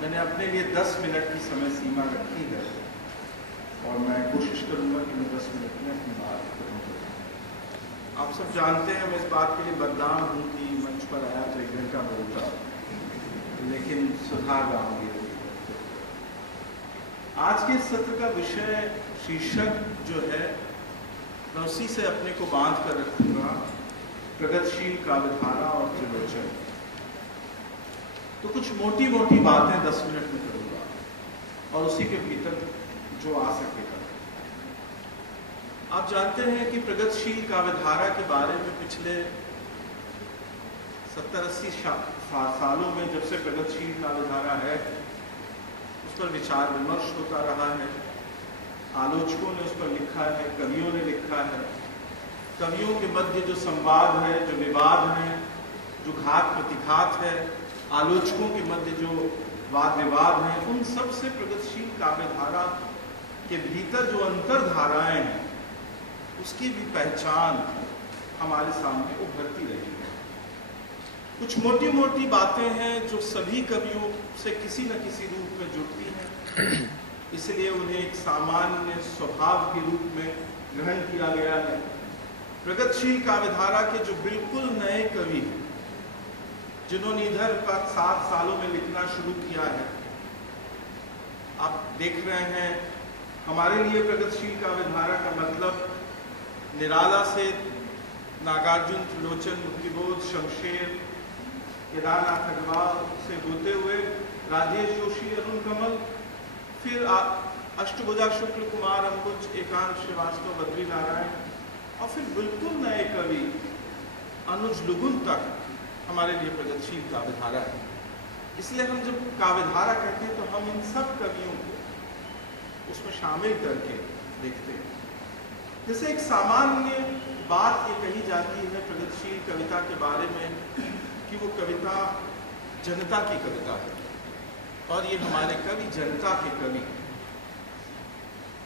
मैंने अपने लिए 10 मिनट की समय सीमा रखी है और मैं कोशिश करूंगा कि मैं 10 मिनट में अपनी बात खत्म करूँ। आप सब जानते हैं मैं इस बात के लिए बदनाम हूँ कि मंच पर आया तो 1 घंटा बोलता, लेकिन सुधार रहा हूँ। आज के सत्र का विषय शीर्षक जो है मैं उसी से अपने को बांध कर रखूंगा, प्रगतिशील काव्यधारा और त्रिलोचन। तो कुछ मोटी मोटी बातें 10 मिनट में करूंगा और उसी के भीतर जो आ सकेगा। आप जानते हैं कि प्रगतिशील काव्यधारा के बारे में पिछले 70-80 सालों में जब से प्रगतिशील काव्यधारा है उस पर विचार विमर्श होता रहा है। आलोचकों ने उस पर लिखा है, कवियों ने लिखा है। कवियों के मध्य जो संवाद है, जो विवाद है, जो घात प्रतिघात है, आलोचकों के मध्य जो वाद विवाद हैं, उन सब से प्रगतिशील काव्यधारा के भीतर जो अंतरधाराएं हैं उसकी भी पहचान हमारे सामने उभरती रही है। कुछ मोटी मोटी बातें हैं जो सभी कवियों से किसी न किसी रूप में जुड़ती हैं, इसलिए उन्हें एक सामान्य स्वभाव के रूप में ग्रहण किया गया है। प्रगतिशील काव्यधारा के जो बिल्कुल नए कवि हैं, जिन्होंने इधर पर 7 सालों में लिखना शुरू किया है, आप देख रहे हैं हमारे लिए प्रगतिशील काव्यधारा का मतलब निराला से नागार्जुन, त्रिलोचन, मुक्तिबोध, शमशेर, केदारनाथ अग्रवाल से होते हुए राजेश जोशी, अरुण कमल, फिर अष्टभुजा शुक्ल कुमार, अंबुज, एकांत श्रीवास्तव, बद्री नारायण और फिर बिल्कुल नए कवि अनुज लुगुन तक हमारे लिए प्रगतिशील काव्यधारा है। इसलिए हम जब काव्यधारा कहते हैं तो हम इन सब कवियों को उसमें शामिल करके देखते हैं। जैसे एक सामान्य बात ये कही जाती है प्रगतिशील कविता के बारे में कि वो कविता जनता की कविता है और ये हमारे कवि जनता के कवि हैं।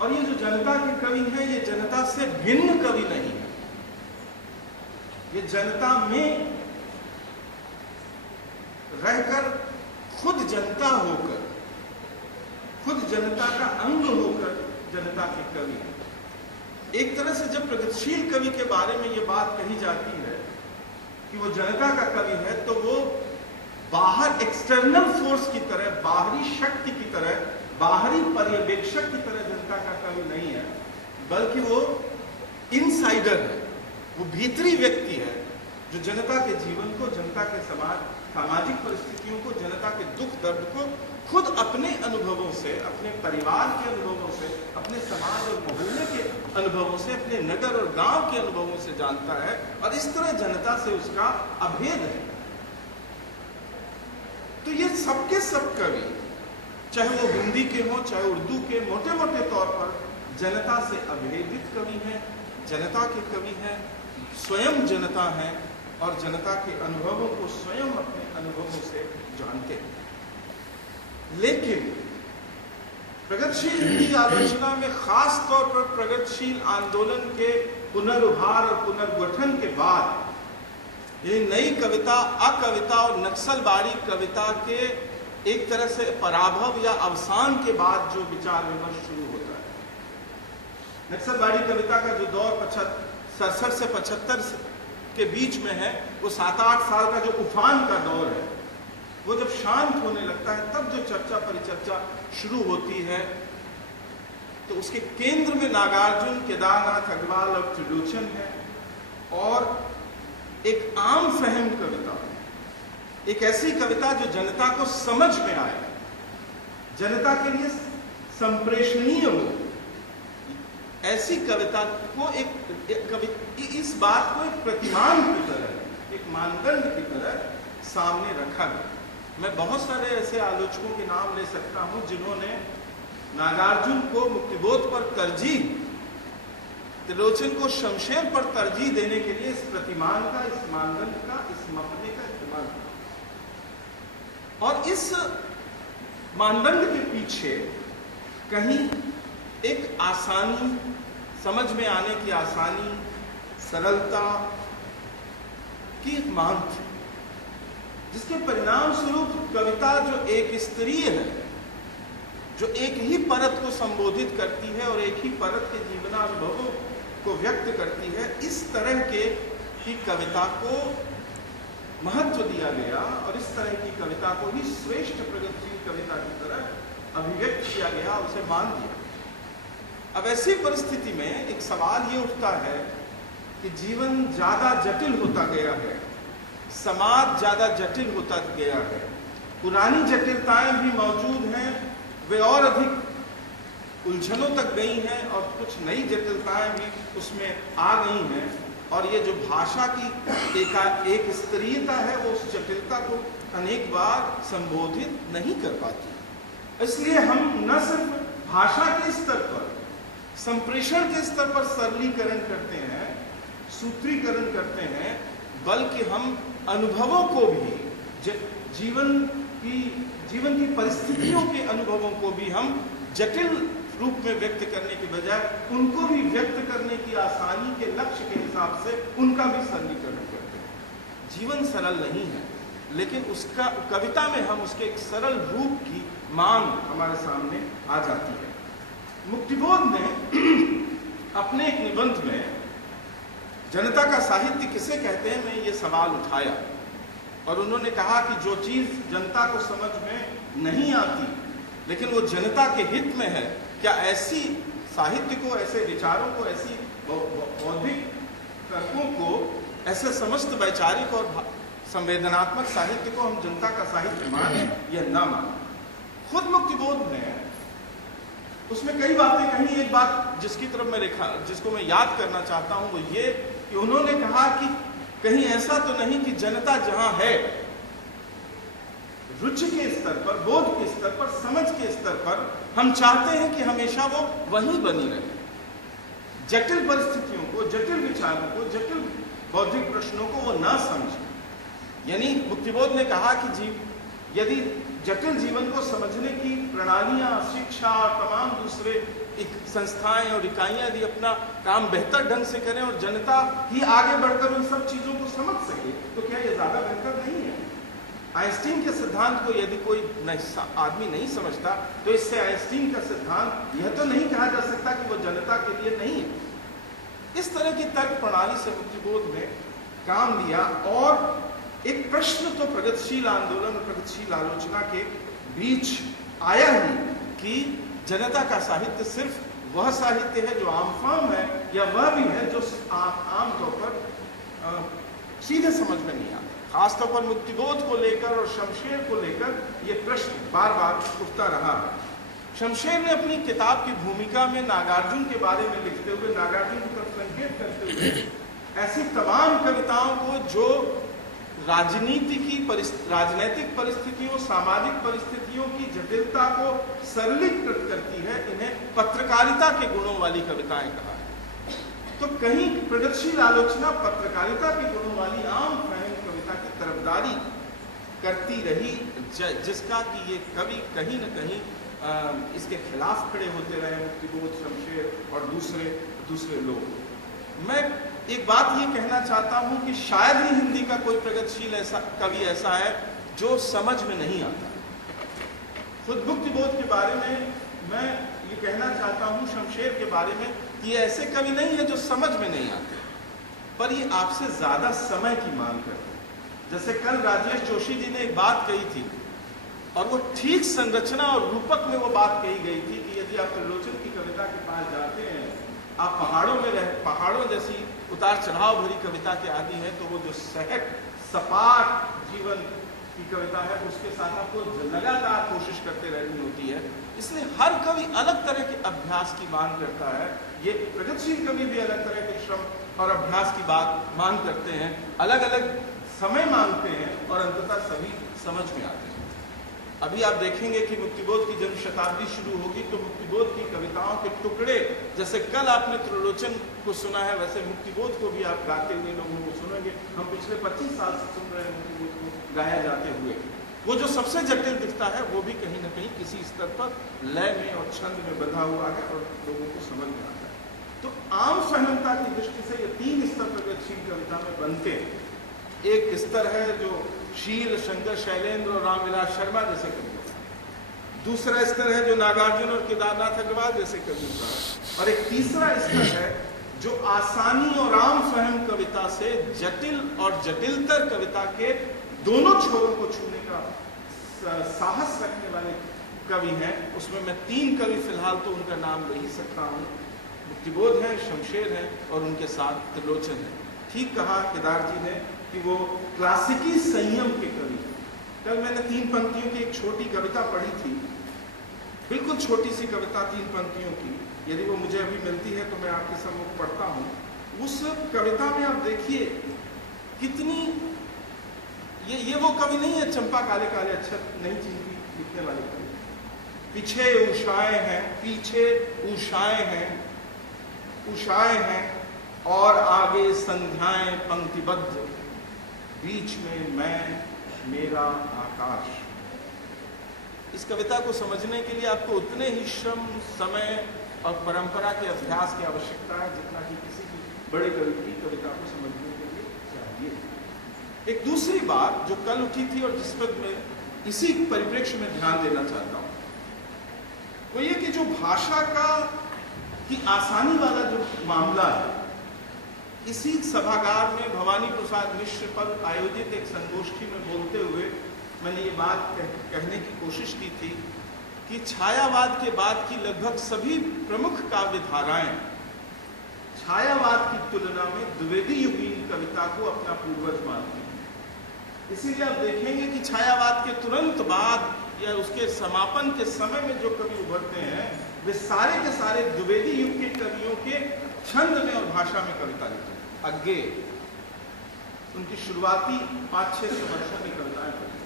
और ये जो जनता के कवि हैं ये जनता से भिन्न कवि नहीं है, ये जनता में रहकर खुद जनता होकर, खुद जनता का अंग होकर जनता के कवि हैं। एक तरह से जब प्रगतिशील कवि के बारे में ये बात कही जाती है कि वो जनता का कवि है तो वो बाहर एक्सटर्नल फोर्स की तरह, बाहरी शक्ति की तरह, बाहरी पर्यवेक्षक की तरह जनता का कवि नहीं है, बल्कि वो इनसाइडर है, वो भीतरी व्यक्ति है जो जनता के जीवन को, जनता के सामाजिक परिस्थितियों को, जनता के दुख दर्द को खुद अपने अनुभवों से, अपने परिवार के अनुभवों से, अपने समाज और मोहल्ले के अनुभवों से, अपने नगर और गांव के अनुभवों से जानता है और इस तरह जनता से उसका अभेद है। तो ये सबके सब कवि, चाहे वो हिंदी के हों चाहे उर्दू के, मोटे मोटे तौर पर जनता से अभेदित कवि हैं, जनता के कवि हैं, स्वयं जनता हैं और जनता के अनुभवों को स्वयं अपने अनुभवों से जानते हैं। लेकिन प्रगतिशील की आलोचना में खास तौर पर प्रगतिशील आंदोलन के पुनरुभार और पुनर्गठन के बाद ये नई कविता, अकविता और नक्सलबाड़ी कविता के एक तरह से पराभव या अवसान के बाद जो विचार विमर्श शुरू होता है। नक्सलबाड़ी कविता का जो दौर 67 से 75 के बीच में है, वो 7-8 साल का जो उफान का दौर है, वो जब शांत होने लगता है तब जो चर्चा परिचर्चा शुरू होती है तो उसके केंद्र में नागार्जुन, केदारनाथ अग्रवाल और त्रिलोचन है और एक आम फहम कविता, एक ऐसी कविता जो जनता को समझ में आए, जनता के लिए संप्रेषणीय हो, ऐसी कविता को इस बात को एक प्रतिमान की तरह, एक मानदंड की तरह सामने रखा गया। मैं बहुत सारे ऐसे आलोचकों के नाम ले सकता हूं जिन्होंने नागार्जुन को मुक्तिबोध पर तरजीह, त्रिलोचन को शमशेर पर तरजीह देने के लिए इस प्रतिमान का, इस मानदंड का, इस मपने का इस्तेमाल किया। और इस मानदंड के पीछे कहीं एक आसानी, समझ में आने की आसानी, सरलता की एक मांग थी, जिसके परिणाम स्वरूप कविता जो एक स्तरीय है, जो एक ही परत को संबोधित करती है और एक ही परत के जीवनानुभवों को व्यक्त करती है, इस तरह की कविता को महत्व दिया गया और इस तरह की कविता को ही श्रेष्ठ प्रगतिशील कविता की तरह अभिव्यक्त किया गया, उसे मान दिया। अब ऐसी परिस्थिति में एक सवाल ये उठता है कि जीवन ज्यादा जटिल होता गया है, समाज ज्यादा जटिल होता गया है, पुरानी जटिलताएं भी मौजूद हैं, वे और अधिक उलझनों तक गई हैं और कुछ नई जटिलताएं भी उसमें आ गई हैं, और ये जो भाषा की एक स्तरीयता है वो उस जटिलता को अनेक बार संबोधित नहीं कर पाती। इसलिए हम न सिर्फ भाषा के स्तर पर, संप्रेषण के स्तर पर सरलीकरण करते हैं, सूत्रीकरण करते हैं, बल्कि हम अनुभवों को भी, जीवन की परिस्थितियों के अनुभवों को भी हम जटिल रूप में व्यक्त करने के बजाय उनको भी व्यक्त करने की आसानी के लक्ष्य के हिसाब से उनका भी सरलीकरण करते हैं। जीवन सरल नहीं है, लेकिन उसका कविता में हम उसके एक सरल रूप की मांग हमारे सामने आ जाती है। मुक्तिबोध ने अपने एक निबंध में जनता का साहित्य किसे कहते हैं में ये सवाल उठाया, और उन्होंने कहा कि जो चीज जनता को समझ में नहीं आती लेकिन वो जनता के हित में है, क्या ऐसी साहित्य को, ऐसे विचारों को, ऐसी बौद्धिक तर्कों को, ऐसे समस्त वैचारिक और संवेदनात्मक साहित्य को हम जनता का साहित्य माने या ना माने। खुद मुक्तिबोध ने उसमें कई बातें कही। एक बात जिसको मैं याद करना चाहता हूं वो ये कि उन्होंने कहा कि कहीं ऐसा तो नहीं कि जनता जहां है, रुचि के स्तर पर, बोध के स्तर पर, समझ के स्तर पर हम चाहते हैं कि हमेशा वो वहीं बनी रहे, जटिल परिस्थितियों को, जटिल विचारों को, जटिल बौद्धिक प्रश्नों को वो ना समझे। यानी मुक्तिबोध ने कहा कि यदि जटिल जीवन को समझने की प्रणालियां, शिक्षा और तमाम दूसरे संस्थाएं और इकाइयां यदि अपना काम बेहतर ढंग से करें और जनता ही आगे बढ़कर उन सब चीजों को समझ सके, तो क्या ये ज्यादा बेहतर नहीं है? आइंस्टीन के सिद्धांत को यदि कोई आदमी नहीं समझता तो इससे आइंस्टीन का सिद्धांत यह तो नहीं कहा जा सकता कि वो जनता के लिए नहीं है। इस तरह की तर्क प्रणाली से मुक्तिबोध ने काम लिया और एक प्रश्न तो प्रगतिशील आंदोलन और प्रगतिशील आलोचना के बीच आया ही कि जनता का साहित्य सिर्फ वह साहित्य है जो आम फार्म है, या वह भी है जो आम तौर पर सीधे समझ में नहीं आता। खासतौर पर मुक्तिबोध को लेकर और शमशेर को लेकर यह प्रश्न बार बार उठता रहा है। शमशेर ने अपनी किताब की भूमिका में नागार्जुन के बारे में लिखते हुए, नागार्जुन की तरफ संकेत करते हुए ऐसी तमाम कविताओं को जो राजनैतिक परिस्थितियों, सामाजिक परिस्थितियों की जटिलता को सरलीकृत करती है, इन्हें पत्रकारिता के गुणों वाली कविताएं कहा है। तो कहीं प्रगतिशील आलोचना पत्रकारिता के गुणों वाली आम फहम कविता की तरफदारी करती रही, जिसका कि ये कवि कहीं न कहीं इसके खिलाफ खड़े होते रहे, मुक्तिबोध, शमशेर और दूसरे लोग। मैं एक बात ये कहना चाहता हूं कि शायद ही हिंदी का कोई प्रगतिशील कवि ऐसा है जो समझ में नहीं आता। खुद मुक्तिबोध के बारे में मैं ये कहना चाहता हूं, शमशेर के बारे में, ये ऐसे कवि नहीं है जो समझ में नहीं आते, पर ये आपसे ज्यादा समय की मांग करते हैं। जैसे कल राजेश जोशी जी ने एक बात कही थी और वो ठीक संरचना और रूपक में वो बात कही गई थी कि यदि आप त्रिलोचन की कविता के पास जाते हैं, आप पहाड़ों जैसी उतार चढ़ाव भरी कविता के आदि हैं, तो वो जो सहज सपाट जीवन की कविता है उसके साथ आपको लगातार कोशिश करते रहनी होती है। इसलिए हर कवि अलग तरह के अभ्यास की मांग करता है। ये प्रगतिशील कवि भी अलग तरह के श्रम और अभ्यास की बात मांग करते हैं, अलग अलग समय मांगते हैं और अंततः सभी समझ में आते हैं। अभी आप देखेंगे कि मुक्तिबोध की जन्म शताब्दी शुरू होगी तो मुक्तिबोध की कविताओं के टुकड़े, जैसे कल आपने त्रिलोचन को सुना है, वैसे मुक्तिबोध को भी आप गाते हुए लोगों को सुनेंगे। हम पिछले 25 साल से सुन रहे हैं मुक्तिबोध को गाया जाते हुए। वो जो सबसे जटिल दिखता है वो भी कहीं न कहीं किसी स्तर पर लय में और छंद में बंधा हुआ है और लोगों को समझ में आता है। तो आम सहनता की दृष्टि से ये 3 स्तर प्रगतिशील कविता में बनते हैं। एक स्तर है जो शील, शंकर शैलेंद्र और रामविलास शर्मा जैसे कवियों का। दूसरा स्तर है जो नागार्जुन और केदारनाथ अग्रवाल जैसे कवियों का है। और एक तीसरा स्तर है जो आसानी और आम फहम कविता से जटिल और जटिलतर कविता के दोनों छोरों को छूने का साहस रखने वाले कवि हैं। उसमें मैं 3 कवि फिलहाल तो उनका नाम ले ही सकता हूँ। मुक्तिबोध है, शमशेर है और उनके साथ त्रिलोचन है। ठीक कहा केदार जी ने कि वो क्लासिकी संयम के कवि हैं। कल मैंने 3 पंक्तियों की एक छोटी कविता पढ़ी थी, बिल्कुल छोटी सी कविता 3 पंक्तियों की। यदि वो मुझे अभी मिलती है तो मैं आपके सम्मुख पढ़ता हूँ। उस कविता में आप देखिए कितनी ये वो कवि नहीं है चंपा काले काले अक्षर नहीं चिंती लिखने वाले कवि। पीछे उषाएं हैं, पीछे उषाएं हैं, उषाएं हैं और आगे संध्याएं पंक्तिबद्ध, बीच में मैं मेरा आकाश। इस कविता को समझने के लिए आपको उतने ही श्रम, समय और परंपरा के अभ्यास की आवश्यकता है जितना कि किसी भी बड़े कवि की कविता को समझने के लिए चाहिए। एक दूसरी बात जो कल उठी थी और जिस पर मैं इसी परिप्रेक्ष्य में ध्यान देना चाहता हूं, वो ये कि जो भाषा की आसानी वाला जो मामला है, इसी सभागार में भवानी प्रसाद मिश्र पर आयोजित एक संगोष्ठी में बोलते हुए मैंने ये बात कहने की कोशिश की थी कि छायावाद के बाद की लगभग सभी प्रमुख काव्य धाराएं छायावाद की तुलना में द्विवेदी युगीन कविता को अपना पूर्वज मानती हैं। इसीलिए आप देखेंगे कि छायावाद के तुरंत बाद या उसके समापन के समय में जो कवि उभरते हैं वे सारे के सारे द्विवेदी युग के कवियों के छंद में और भाषा में कविता लिखते हैं। आगे उनकी शुरुआती 500-600 वर्षों की कविताएं पढ़ी।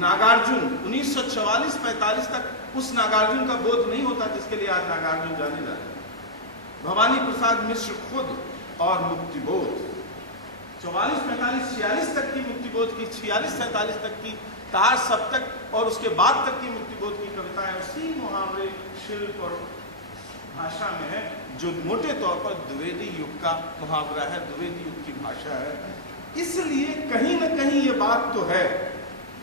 नागार्जुन 1944-45 तक उस नागार्जुन का बोध नहीं होता जिसके लिए आज नागार्जुन जाने जाते। भवानी प्रसाद मिश्र खुद और मुक्तिबोध 44-45-46 तक की मुक्तिबोध की, 46-47 तक की तार सप्तक और उसके बाद तक की मुक्तिबोध की कविताएं उसी मुहावरे, शिल्प और भाषा में है जो मोटे तौर पर द्विवेदी युग का मुहावरा है, द्विवेदी युग की भाषा है। इसलिए कहीं न कहीं ये बात तो है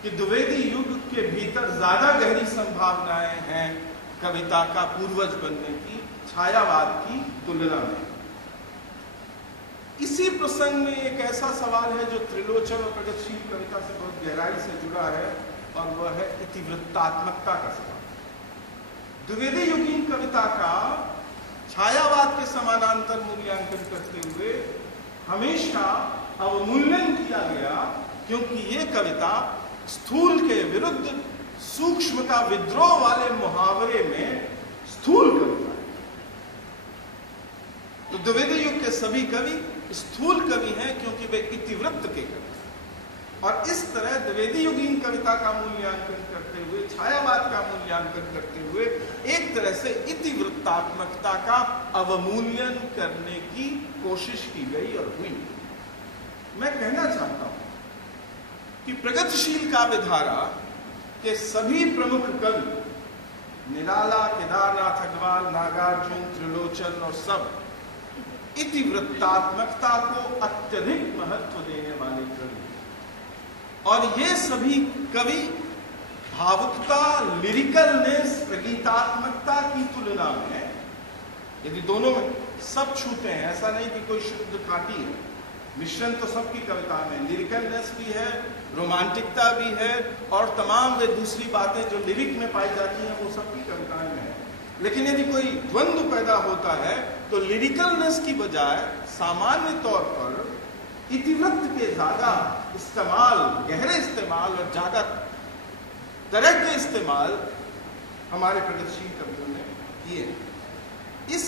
कि द्विवेदी युग के भीतर ज्यादा गहरी संभावनाएं हैं कविता का पूर्वज बनने की छायावाद की तुलना में। इसी प्रसंग में एक ऐसा सवाल है जो त्रिलोचन और प्रगतिशील कविता से बहुत गहराई से जुड़ा है और वह है इतिवृत्तात्मकता का सवाल। द्विवेदी युगीन कविता का छायावाद के समानांतर मूल्यांकन करते हुए हमेशा अवमूल्यन किया गया, क्योंकि ये कविता स्थूल के विरुद्ध सूक्ष्म का विद्रोह वाले मुहावरे में स्थूल कविता है। तो द्विवेदी युग के सभी कवि स्थूल कवि हैं क्योंकि वे इतिवृत्त के कवि। और इस तरह द्विवेदी युगीन कविता का मूल्यांकन करते हुए, छायावाद का मूल्यांकन करते हुए एक तरह से इतिवृत्तात्मकता का अवमूल्यन करने की कोशिश की गई और हुई। मैं कहना चाहता हूं कि प्रगतिशील काव्यधारा के सभी प्रमुख कवि निराला, केदारनाथ अग्रवाल, नागार्जुन, त्रिलोचन और सब इतिवृत्तात्मकता को अत्यधिक महत्व देने वाले कवि। और ये सभी कवि भावुकता, लिरिकलनेस, प्रगीतात्मकता की तुलना में, यदि दोनों में सब छूते हैं, ऐसा नहीं कि कोई शुद्ध काटी है, मिश्रण तो सबकी कविता में, लिरिकलनेस भी है, रोमांटिकता भी है और तमाम वे दूसरी बातें जो लिरिक में पाई जाती हैं वो सबकी कविताएं में है। लेकिन यदि कोई द्वंद्व पैदा होता है तो लिरिकलनेस की बजाय सामान्य तौर पर इतिवृत्त के ज्यादा इस्तेमाल, गहरे इस्तेमाल और ज्यादा तरह के इस्तेमाल हमारे प्रगतिशील कवियों ने किए। इस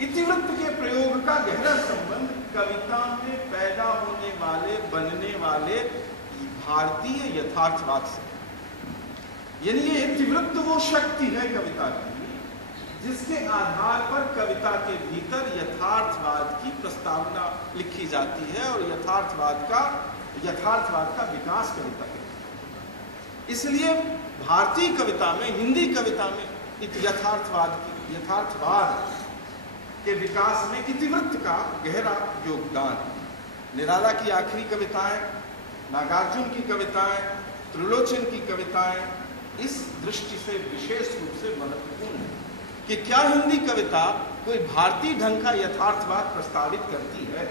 इतिवृत्त के प्रयोग का गहरा संबंध कविता में पैदा होने वाले, बनने वाले भारतीय यथार्थवाद से। यानी ये इतिवृत्त वो शक्ति है कविता की जिसके आधार पर कविता के भीतर यथार्थवाद की प्रस्तावना लिखी जाती है और यथार्थवाद का विकास कविता है। इसलिए भारतीय कविता में, हिंदी कविता में यथार्थवाद के विकास में इतिवृत्त का गहरा योगदान। निराला की आखिरी कविताएं, नागार्जुन की कविताएं, त्रिलोचन की कविताएं इस दृष्टि से विशेष रूप से महत्वपूर्ण है कि क्या हिंदी कविता कोई भारतीय ढंग का यथार्थवाद प्रस्तावित करती है।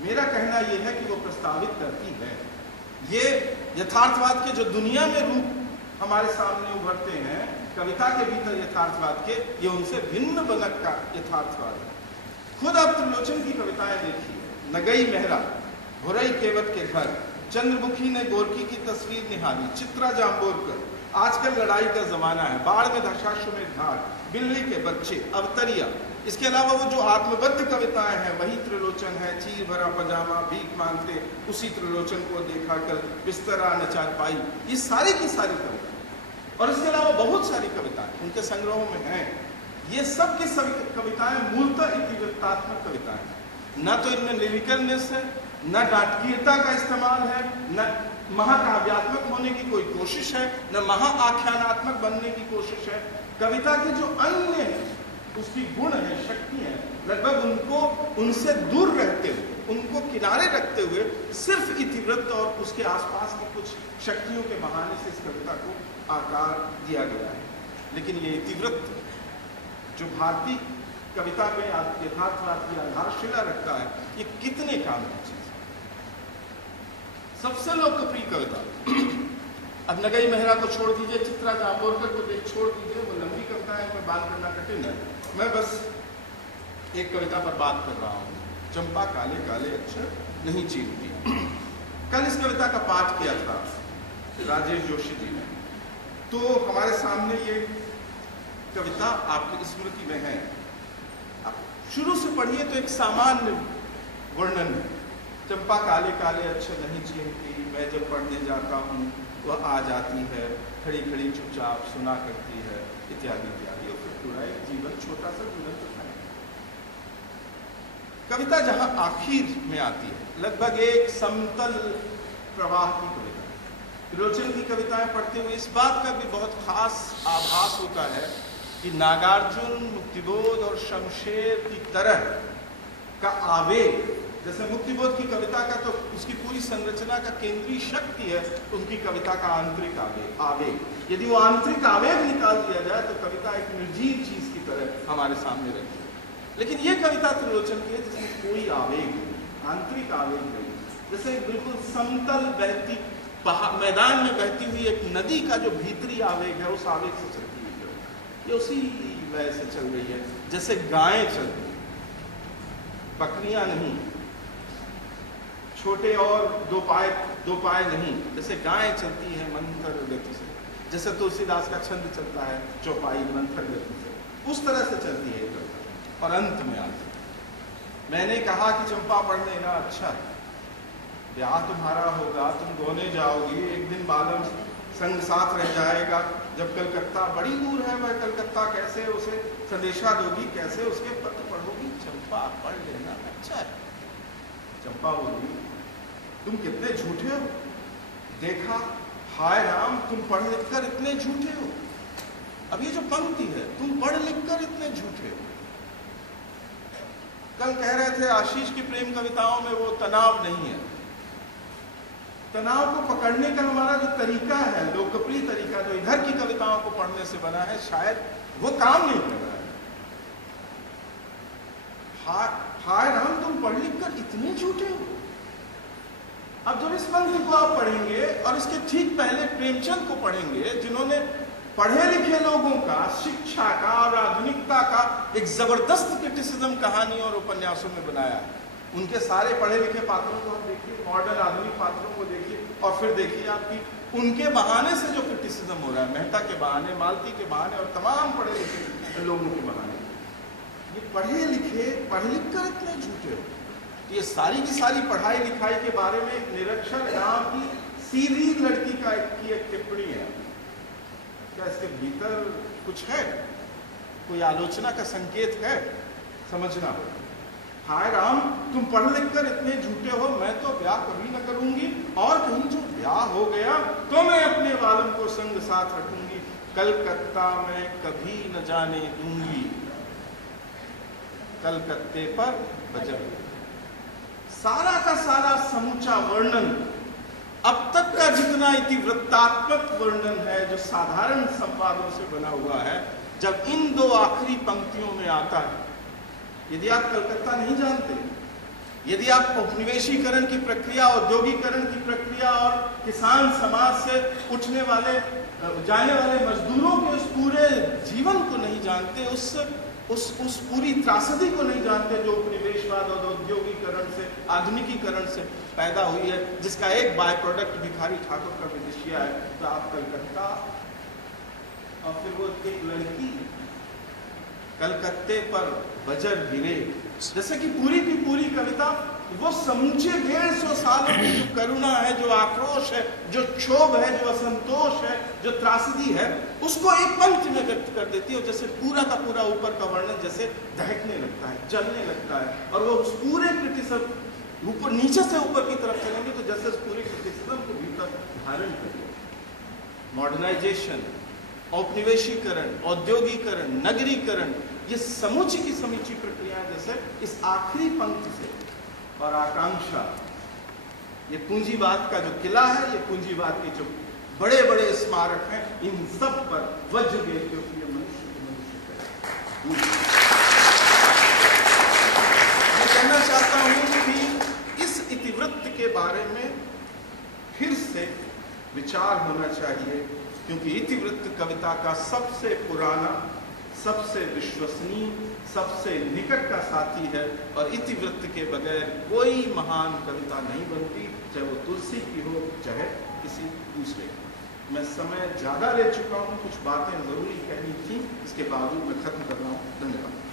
मेरा कहना यह है कि वो प्रस्तावित करती है। ये यथार्थवाद के जो दुनिया में रूप हमारे सामने उभरते हैं कविता के भीतर यथार्थवाद के, ये उनसे भिन्न बनक का यथार्थवाद है। खुद आप त्रिलोचन की कविताएं देखिए, नगई मेहरा, भुरई केवट के घर, चंद्रमुखी ने गोरकी की तस्वीर निहारी, चित्रा जाम्बोरकर, आजकल लड़ाई का जमाना है, बाढ़ में दशाश्वमेध घाट, बिल्ली के बच्चे, अवतरिया। इसके अलावा वो जो आत्मबद्ध कविताएं हैं वही त्रिलोचन है। चीर भरा पजामा, भीख मांगते उसी त्रिलोचन को देखा कर, बिस्तरा न चारपाई, ये सारी की सारी कविताएं। और इसके अलावा बहुत सारी कविताएं उनके संग्रहों में हैं। ये सब की सभी कविताएं मूलतः इतिवृत्तात्मक कविताएं हैं। न तो इनमें लिरिकलनेस है, न नाटकीयता का इस्तेमाल है, न महाकाव्यात्मक होने की कोई कोशिश है, न महाआख्यानात्मक बनने की कोशिश है। कविता की जो अन्य उसकी गुण है, शक्ति है, लगभग उनको उनसे दूर रहते हुए, उनको किनारे रखते हुए सिर्फ इतिवृत्त और उसके आसपास की कुछ शक्तियों के बहाने से इस कविता को आकार दिया गया है। लेकिन ये इतिवृत्त जो भारतीय कविता में यथार्थवाद की आधारशिला रखता है, ये कितने काम की चीज है। सबसे लोकप्रिय कविता, अब नगई मेहरा को छोड़ दीजिए, चित्रा जाम्बोरकर को छोड़ दीजिए, वो लंबी कविता है, मैं बात करना कठिन है। मैं बस एक कविता पर बात कर रहा हूँ, चंपा काले काले अक्षर नहीं चीरती। कल इस कविता का पाठ किया था राजेश जोशी जी ने, तो हमारे सामने ये कविता आपकी स्मृति में है। आप शुरू से पढ़िए तो एक सामान्य वर्णन है। चंपा काले काले अक्षर नहीं चीरती, मैं जब पढ़ने जाता हूँ वह आ जाती है, खड़ी खड़ी चुपचाप सुना करती है, इत्यादि इत्यादि। और फिर पूरा एक जीवन छोटा सा जीवन तो है। कविता जहां आखिर में आती है, लगभग एक समतल प्रवाह की कविता। त्रिलोचन की कविताएं पढ़ते हुए इस बात का भी बहुत खास आभास होता है कि नागार्जुन, मुक्तिबोध और शमशेर की तरह का आवेग, जैसे मुक्तिबोध की कविता का तो उसकी पूरी संरचना का केंद्रीय शक्ति है, उनकी कविता का आंतरिक आवेग। यदि वो आंतरिक आवेग निकाल दिया जाए तो कविता एक निर्जीव चीज की तरह हमारे सामने रहती है। लेकिन ये कविता त्रिलोचन की है जिसमें कोई आवेग नहीं, आंतरिक आवेग नहीं। जैसे बिल्कुल समतल बहती मैदान में बहती हुई एक नदी का जो भीतरी आवेग है, उस आवेग से चलती हुई है, ये उसी लय से चल रही है जैसे गायें चलती, बकरियां नहीं, छोटे और दो पाए नहीं, जैसे गायें चलती है मंथर गति से, जैसे तुलसीदास का छंद चलता है चौपाई मंथर गति से, उस तरह से चलती है कविता। और अंत में आती, मैंने कहा कि चंपा पढ़ लेना अच्छा है, ब्याह तुम्हारा होगा, तुम दोने जाओगी, एक दिन बालम संग साथ रह जाएगा, जब कलकत्ता बड़ी दूर है, वह कलकत्ता कैसे उसे संदेशा दोगी, कैसे उसके पत्र पढ़ोगी, चंपा पढ़ लेना अच्छा है। चंपा बोली, तुम कितने झूठे हो, देखा हाय राम, तुम पढ़ लिख कर इतने झूठे हो। अब ये जो पंक्ति है, तुम पढ़ लिख कर इतने झूठे हो। कल कह रहे थे आशीष की प्रेम कविताओं में वो तनाव नहीं है। तनाव को पकड़ने का हमारा जो तरीका है, लोकप्रिय तरीका जो इधर की कविताओं को पढ़ने से बना है, शायद वो काम नहीं कर रहा है। हाय राम, तुम पढ़ लिख कर इतने झूठे हो। अब जब इस पंक्ति को आप पढ़ेंगे और इसके ठीक पहले प्रेमचंद को पढ़ेंगे, जिन्होंने पढ़े लिखे लोगों का, शिक्षा का और आधुनिकता का एक जबरदस्त क्रिटिसिज्म कहानी और उपन्यासों में बनाया है। उनके सारे पढ़े लिखे पात्रों को आप देखिए, मॉडर्न आधुनिक पात्रों को देखिए, और फिर देखिए आपकी उनके बहाने से जो क्रिटिसिज्म हो रहा है, मेहता के बहाने, मालती के बहाने और तमाम पढ़े लिखे लोगों के बहाने। ये पढ़े लिखे, पढ़ लिख कर इतने झूठे हो। ये सारी की सारी पढ़ाई लिखाई के बारे में एक निरक्षर गांव की सीधी लड़की की एक टिप्पणी है। क्या इसके भीतर कुछ है, कोई आलोचना का संकेत है? समझना होगा। हाय राम, तुम पढ़ लिख कर इतने झूठे हो, मैं तो ब्याह कभी न करूंगी, और कहीं जो ब्याह हो गया तो मैं अपने बालम को संग साथ रखूंगी, कलकत्ता में कभी न जाने दूंगी, कलकत्ते पर बजर। सारा का सारा समूचा वर्णन अब तक का जितना इतिवृत्तात्मक वर्णन है जो साधारण संवादों से बना हुआ है, जब इन दो आखिरी पंक्तियों में आता है, यदि आप कलकत्ता नहीं जानते, यदि आप उपनिवेशीकरण की प्रक्रिया, औद्योगिकरण की प्रक्रिया और किसान समाज से उठने वाले जाने वाले मजदूरों के उस पूरे जीवन को नहीं जानते, उस पूरी त्रासदी को नहीं जानते जो उपनिवेशवाद और औद्योगिकरण से, आधुनिकीकरण से पैदा हुई है, जिसका एक बाय प्रोडक्ट भिखारी ठाकुर का विदेशिया है, तो आप कलकत्ता और फिर वो एक लड़की कलकत्ते पर बजर गिरे, जैसे कि पूरी की पूरी कविता वो समूचे 150 सालों की जो करुणा है, जो आक्रोश है, जो क्षोभ है, जो असंतोष है, जो त्रासदी है, उसको एक पंक्ति में व्यक्त कर देती है। जैसे पूरा का पूरा ऊपर का वर्णन जैसे दहकने लगता है, जलने लगता है, और वो उस पूरे क्रिटिसिज्म ऊपर नीचे से ऊपर की तरफ चलेंगे तो जैसे उस पूरे क्रिटिसिज्म को भीतर धारण करेंगे। मॉडर्नाइजेशन, औपनिवेशीकरण, औद्योगिकरण, नगरीकरण, ये समूची की समूची प्रक्रिया जैसे इस आखिरी पंक्ति से, और आकांक्षा, ये पूंजीवाद का जो किला है, ये पूंजीवाद के जो बड़े बड़े स्मारक हैं, इन सब पर वज्र गिरते हुए मनुष्य मैं कहना चाहता हूं कि इस इतिवृत्त के बारे में फिर से विचार होना चाहिए, क्योंकि इतिवृत्त कविता का सबसे पुराना, सबसे विश्वसनीय, सबसे निकट का साथी है, और इतिवृत्त के बगैर कोई महान कविता नहीं बनती, चाहे वो तुलसी की हो, चाहे किसी दूसरे की। मैं समय ज्यादा ले चुका हूं, कुछ बातें जरूरी कहनी थी, इसके बावजूद मैं खत्म कर रहा हूं। धन्यवाद।